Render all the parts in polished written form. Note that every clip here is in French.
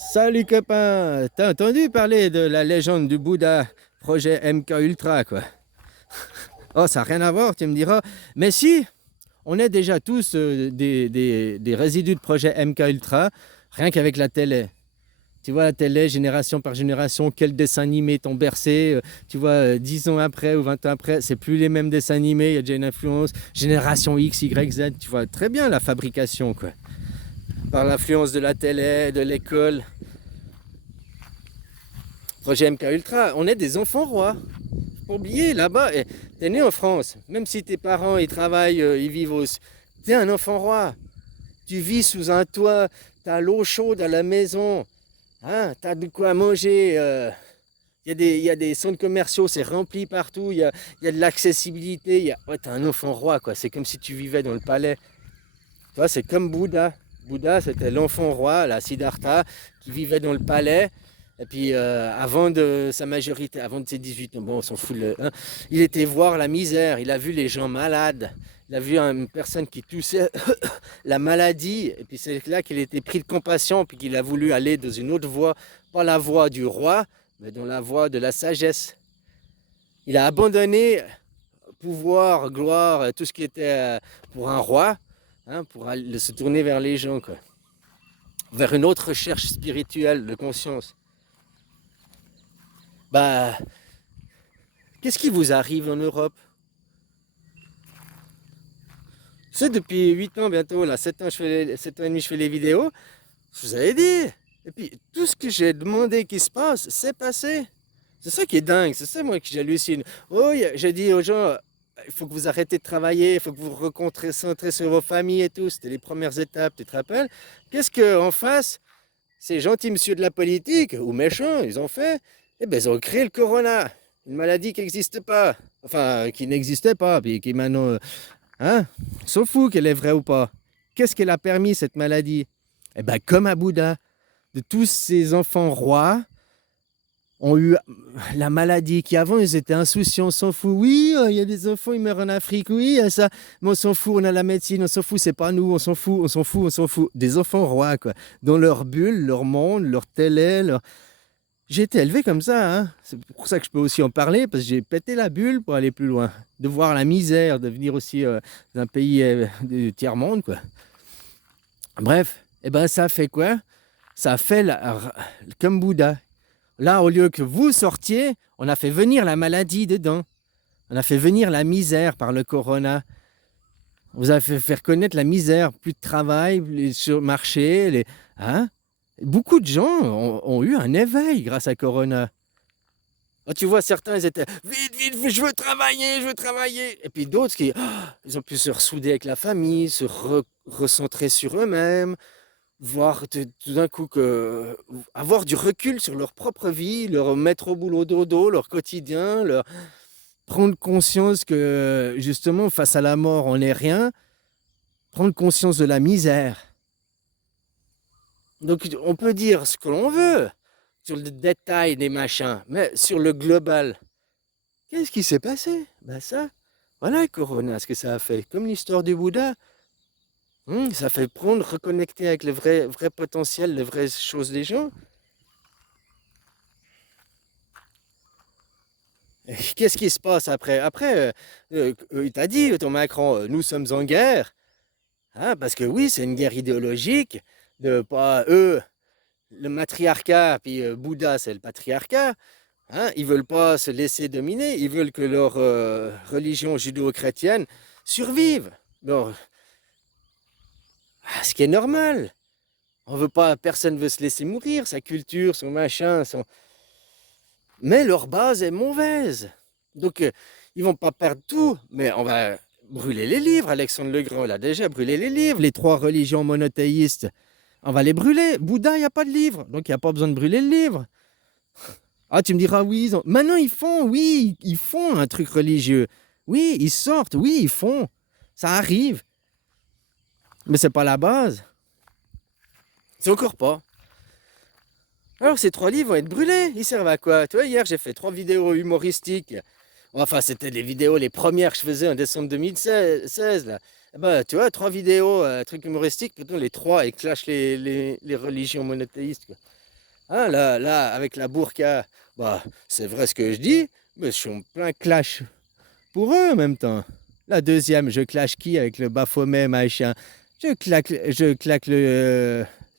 Salut copain, t'as entendu parler de la légende du Bouddha, projet MK Ultra quoi? Oh, ça n'a rien à voir, tu me diras. Mais si, on est déjà tous des résidus de projet MK Ultra, rien qu'avec la télé. Tu vois, la télé, génération par génération, quels dessins animés t'ont bercé. Tu vois, 10 ans après ou 20 ans après, c'est plus les mêmes dessins animés, il y a déjà une influence. Génération X, Y, Z, tu vois très bien la fabrication quoi. Par l'influence de la télé, de l'école. Projet MK Ultra, on est des enfants rois. Faut pas oublier, là-bas, t'es né en France. Même si tes parents, ils travaillent, ils vivent au... T'es un enfant roi. Tu vis sous un toit, t'as l'eau chaude à la maison. Hein, t'as de quoi manger. Il y a des centres commerciaux, c'est rempli partout. Il y a de l'accessibilité. Ouais, t'es un enfant roi, quoi. C'est comme si tu vivais dans le palais. Tu vois, c'est comme Bouddha. Bouddha, c'était l'enfant roi, la Siddhartha, qui vivait dans le palais. Et puis, avant de sa majorité, avant de ses 18 ans, bon, on s'en fout, hein, il était voir la misère, il a vu les gens malades, il a vu une personne qui toussait la maladie, et puis c'est là qu'il était pris de compassion, puis qu'il a voulu aller dans une autre voie, pas la voie du roi, mais dans la voie de la sagesse. Il a abandonné pouvoir, gloire, tout ce qui était pour un roi, hein, pour se tourner vers les gens, quoi, vers une autre recherche spirituelle de conscience. Bah, qu'est-ce qui vous arrive en Europe? C'est depuis 8 ans bientôt, là, 7 ans, 7 ans et demi, je fais les vidéos. Je vous avais dit. Et puis, tout ce que j'ai demandé qui se passe, c'est passé. C'est ça qui est dingue, c'est ça moi que j'hallucine. Oh, j'ai dit aux gens, il faut que vous arrêtez de travailler, il faut que vous vous reconcentrez sur vos familles et tout. C'était les premières étapes, tu te rappelles? Qu'est-ce qu'en face, ces gentils monsieur de la politique, ou méchants, ils ont fait? Eh ben, ils ont créé le corona, une maladie qui n'existe pas. Enfin, qui n'existait pas, puis qui maintenant... hein? S'en fout qu'elle est vraie ou pas. Qu'est-ce qu'elle a permis, cette maladie? Eh ben, comme à Bouddha, de tous ces enfants rois ont eu la maladie qui avant ils étaient insouciants, on s'en fout. Oui, il y a des enfants, ils meurent en Afrique, oui, il y a ça, mais on s'en fout, on a la médecine, on s'en fout, c'est pas nous, on s'en fout, on s'en fout, on s'en fout. Des enfants rois, quoi, dans leur bulle, leur monde, leur télé, leur... J'ai été élevé comme ça, hein. C'est pour ça que je peux aussi en parler, parce que j'ai pété la bulle pour aller plus loin. De voir la misère, de venir aussi d'un pays du tiers-monde, quoi. Bref, et ben ça fait quoi? Ça fait comme Bouddha. Là, au lieu que vous sortiez, on a fait venir la maladie dedans. On a fait venir la misère par le corona. On vous a fait faire connaître la misère, plus de travail, sur le marché. Hein? Beaucoup de gens ont eu un éveil grâce à Corona. Oh, tu vois, certains, ils étaient vite, vite, je veux travailler, je veux travailler. Et puis d'autres qui, ils ont pu se ressouder avec la famille, se recentrer sur eux-mêmes, voir tout d'un coup avoir du recul sur leur propre vie, leur mettre au boulot dodo, leur quotidien, leur prendre conscience que justement, face à la mort, on n'est rien, prendre conscience de la misère. Donc on peut dire ce que l'on veut sur le détail des machins, mais sur le global, qu'est-ce qui s'est passé? Ben ça, voilà Corona, ce que ça a fait. Comme l'histoire du Bouddha, ça fait prendre, reconnecter avec le vrai potentiel, les vraies choses des gens. Et qu'est-ce qui se passe après? Après, il t'a dit, ton Macron, nous sommes en guerre. Hein, parce que oui, c'est une guerre idéologique, de pas eux, le matriarcat, puis Bouddha, c'est le patriarcat. Hein, ils veulent pas se laisser dominer, ils veulent que leur religion judéo-chrétienne survive. Alors, ce qui est normal. On veut pas, personne veut se laisser mourir, sa culture, son machin, son... Mais leur base est mauvaise. Donc, ils vont pas perdre tout, mais on va brûler les livres. Alexandre le Grand, il a déjà brûlé les livres. Les 3 religions monothéistes, on va les brûler. Bouddha, il n'y a pas de livre, donc il n'y a pas besoin de brûler le livre. Ah, tu me diras, oui, maintenant ils font, oui, ils font un truc religieux. Oui, ils sortent, oui, ils font. Ça arrive. Mais c'est pas la base. C'est encore pas. Alors ces 3 livres vont être brûlés. Ils servent à quoi? Tu vois, hier j'ai fait 3 vidéos humoristiques. Enfin, c'était les vidéos, les premières que je faisais en décembre 2016. Là. Eh ben, tu vois, 3 vidéos, trucs humoristiques, plutôt les 3, et clashent les religions monothéistes. Quoi. Hein, là, avec la burqa, bah, c'est vrai ce que je dis, mais je suis en plein clash pour eux en même temps. La deuxième, je clash qui avec le Baphomet, machin. Je claque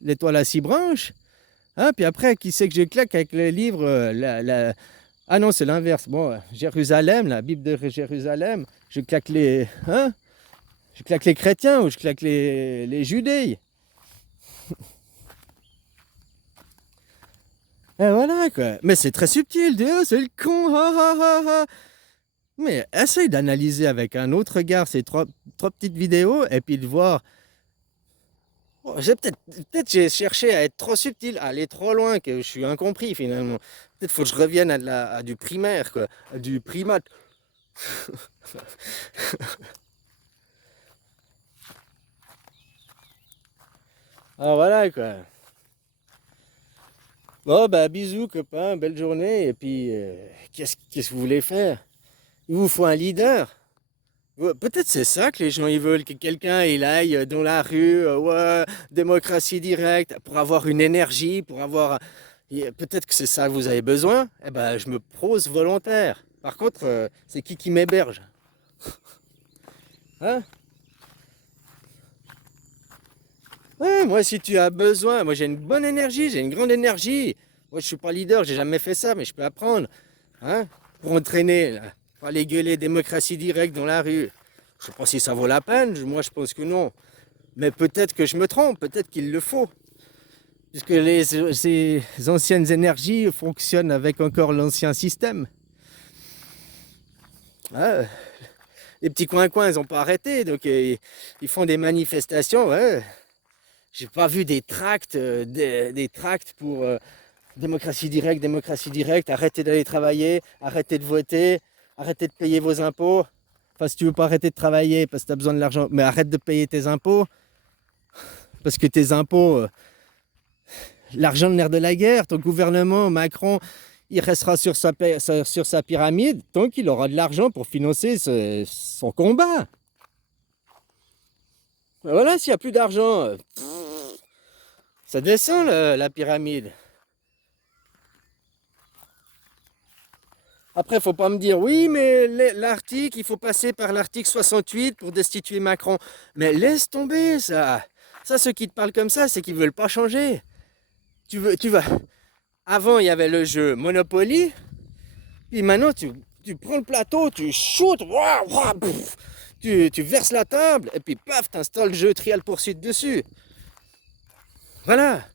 l'étoile à six branches. Hein, puis après, qui c'est que je claque avec le livre Ah non, c'est l'inverse. Bon, Jérusalem, la Bible de Jérusalem, je claque les. Hein? Je claque les chrétiens ou je claque les judéis. Et voilà quoi. Mais c'est très subtil, Dieu, c'est le con, ha ha ha ha. Mais essaye d'analyser avec un autre regard ces trois petites vidéos et puis de voir. Oh, peut-être j'ai cherché à être trop subtil, à aller trop loin, que je suis incompris finalement. Peut-être faut que je revienne à du primaire, quoi, à du primate. Alors voilà quoi. Bon bah bisous copains, belle journée et puis qu'est-ce que vous voulez faire? Il vous faut un leader. Ouais, peut-être c'est ça que les gens ils veulent, que quelqu'un il aille dans la rue, ouais, démocratie directe, pour avoir une énergie, pour avoir. Peut-être que c'est ça que vous avez besoin. Eh ben, je me pose volontaire. Par contre, c'est qui m'héberge? Hein? Ouais, moi, si tu as besoin, moi j'ai une bonne énergie, j'ai une grande énergie. Moi, je suis pas leader, j'ai jamais fait ça, mais je peux apprendre. Hein? Pour entraîner, là, pour aller gueuler démocratie directe dans la rue. Je sais pas si ça vaut la peine, moi je pense que non. Mais peut-être que je me trompe, peut-être qu'il le faut. Puisque ces anciennes énergies fonctionnent avec encore l'ancien système. Ah, les petits coins-coins, ils n'ont pas arrêté, donc ils font des manifestations. Ouais. J'ai pas vu des tracts, des tracts pour démocratie directe, arrêtez d'aller travailler, arrêtez de voter, arrêtez de payer vos impôts. Enfin, si tu veux pas arrêter de travailler parce que tu as besoin de l'argent, mais arrête de payer tes impôts, parce que tes impôts, l'argent de nerf de la guerre, ton gouvernement, Macron, il restera sur sa pyramide tant qu'il aura de l'argent pour financer son combat. Voilà, s'il n'y a plus d'argent, ça descend la pyramide. Après, faut pas me dire, oui, mais l'article, il faut passer par l'article 68 pour destituer Macron. Mais laisse tomber ça. Ça, ceux qui te parlent comme ça, c'est qu'ils veulent pas changer. Tu vas. Avant, il y avait le jeu Monopoly. Puis maintenant, tu prends le plateau, tu shootes, tu verses la table, et puis paf, tu installes le jeu Trial Poursuite dessus. Voilà.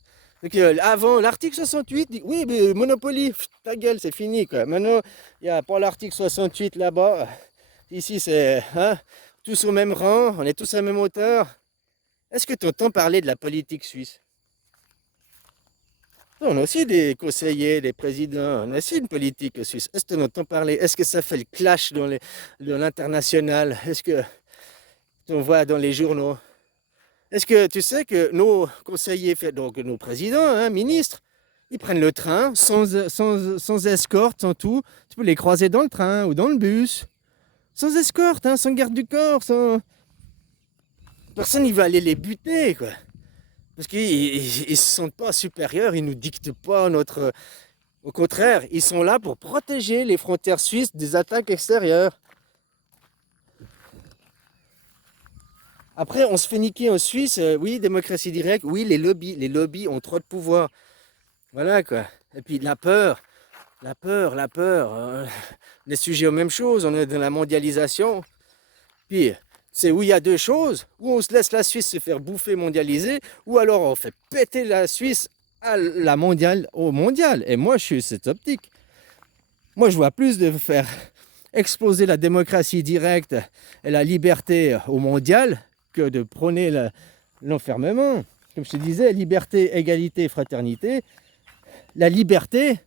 Donc, avant, l'article 68 dit oui, mais Monopoly, ta gueule, c'est fini. Quoi. Maintenant, il n'y a pas l'article 68 là-bas. Ici, c'est hein, tous au même rang, on est tous à la même hauteur. Est-ce que tu entends parler de la politique suisse? On a aussi des conseillers, des présidents, on a aussi une politique suisse. Est-ce que tu en entends parler? Est-ce que ça fait le clash dans l'international? Est-ce que on voit dans les journaux? Est-ce que tu sais que nos conseillers, donc nos présidents, hein, ministres, ils prennent le train sans escorte, sans tout. Tu peux les croiser dans le train ou dans le bus. Sans escorte, hein, sans garde du corps, sans. Personne ne va aller les buter, quoi. Parce qu'ils ne se sentent pas supérieurs, ils ne nous dictent pas notre. Au contraire, ils sont là pour protéger les frontières suisses des attaques extérieures. Après, on se fait niquer en Suisse, oui, démocratie directe, oui, les lobbies ont trop de pouvoir. Voilà quoi. Et puis la peur. On est sujet aux mêmes choses, on est dans la mondialisation. Puis, c'est où il y a deux choses, où on se laisse la Suisse se faire bouffer mondialisée, ou alors on fait péter la Suisse au mondial. Et moi, je suis cette optique. Moi, je vois plus de faire exploser la démocratie directe et la liberté au mondial que de prôner l'enfermement. Comme je te disais, liberté, égalité, fraternité. La liberté,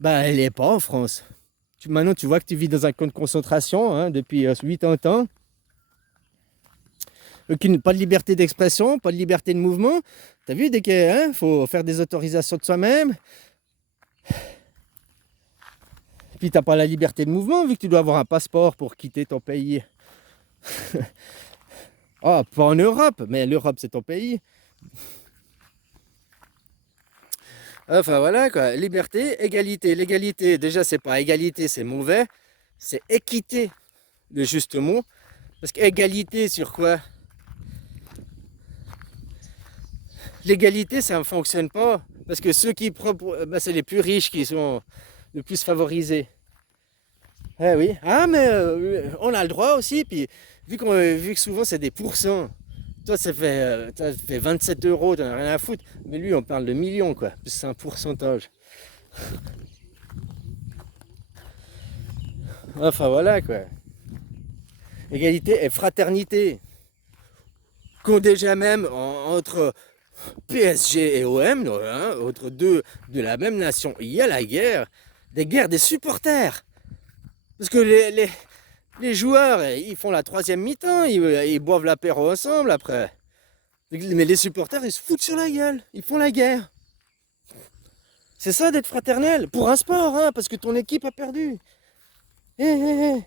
bah, elle n'est pas en France. Maintenant, tu vois que tu vis dans un camp de concentration hein, depuis 80 ans. Pas de liberté d'expression, pas de liberté de mouvement. Tu as vu, dès qu'il faut faire des autorisations de soi-même. Puis tu n'as pas la liberté de mouvement, vu que tu dois avoir un passeport pour quitter ton pays. Ah, pas en Europe, mais l'Europe, c'est ton pays. Enfin voilà quoi, liberté, égalité. L'égalité, déjà c'est pas égalité, c'est mauvais, c'est équité, le juste mot. Parce qu'égalité sur quoi? L'égalité ça ne fonctionne pas. Parce que ceux qui ben, c'est les plus riches qui sont le plus favorisés. Eh oui. Ah mais on a le droit aussi, puis vu que souvent c'est des pourcents. Toi, ça fait 27 euros, t'en as rien à foutre. Mais lui, on parle de millions, quoi. C'est un pourcentage. Enfin, voilà, quoi. Égalité et fraternité. Qu'on déjà même entre PSG et OM, hein, entre deux de la même nation, il y a la guerre. Des guerres des supporters. Parce que les joueurs, ils font la troisième mi-temps, ils boivent l'apéro ensemble après. Mais les supporters, ils se foutent sur la gueule. Ils font la guerre. C'est ça d'être fraternel, pour un sport, hein, parce que ton équipe a perdu. Eh, eh, eh.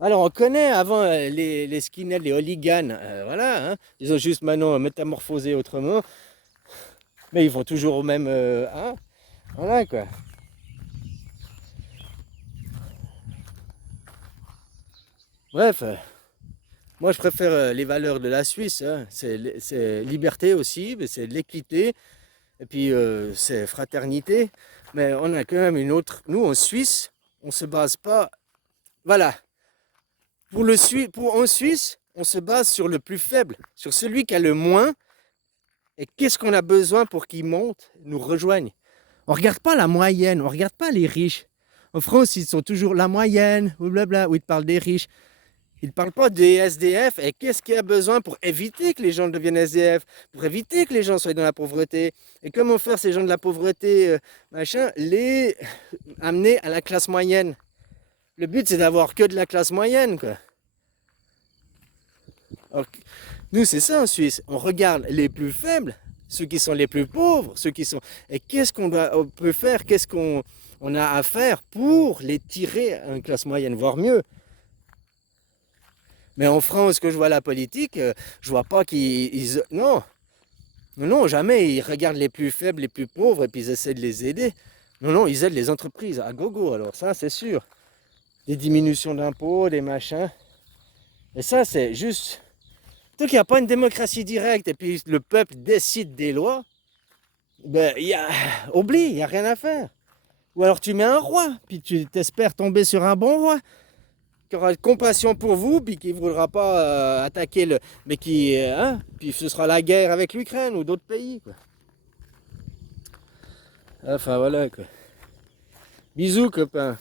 Alors on connaît avant les skinheads, les hooligans, voilà, hein, ils ont juste maintenant métamorphosé autrement, mais ils vont toujours au même, hein, voilà quoi. Bref, moi je préfère les valeurs de la Suisse, hein. C'est liberté aussi, mais c'est l'équité, et puis c'est fraternité, mais on a quand même une autre, nous en Suisse, on se base pas, voilà. En Suisse, on se base sur le plus faible, sur celui qui a le moins. Et qu'est-ce qu'on a besoin pour qu'il monte, nous rejoigne? On ne regarde pas la moyenne, on ne regarde pas les riches. En France, ils sont toujours la moyenne, ou blabla, où ils te parlent des riches. Ils ne parlent pas des SDF. Et qu'est-ce qu'il y a besoin pour éviter que les gens deviennent SDF? Pour éviter que les gens soient dans la pauvreté? Et comment faire ces gens de la pauvreté, machin, les amener à la classe moyenne? Le but, c'est d'avoir que de la classe moyenne, quoi. Alors, nous, c'est ça en Suisse. On regarde les plus faibles, ceux qui sont les plus pauvres, ceux qui sont. Et qu'est-ce on peut faire, qu'est-ce qu'on on a à faire pour les tirer à une classe moyenne, voire mieux. Mais en France, que je vois la politique, je vois pas non, non, non, jamais. Ils regardent les plus faibles, les plus pauvres, et puis ils essaient de les aider. Non, non, ils aident les entreprises à gogo, alors ça, c'est sûr. Des diminutions d'impôts, des machins. Et ça, c'est juste. Tant qu'il n'y a pas une démocratie directe et puis le peuple décide des lois, ben, oublie, il n'y a rien à faire. Ou alors tu mets un roi, puis tu t'espères tomber sur un bon roi, qui aura compassion pour vous, puis qui ne voudra pas attaquer le. Mais qui. Hein, puis ce sera la guerre avec l'Ukraine ou d'autres pays, quoi. Enfin voilà, quoi. Bisous, copain.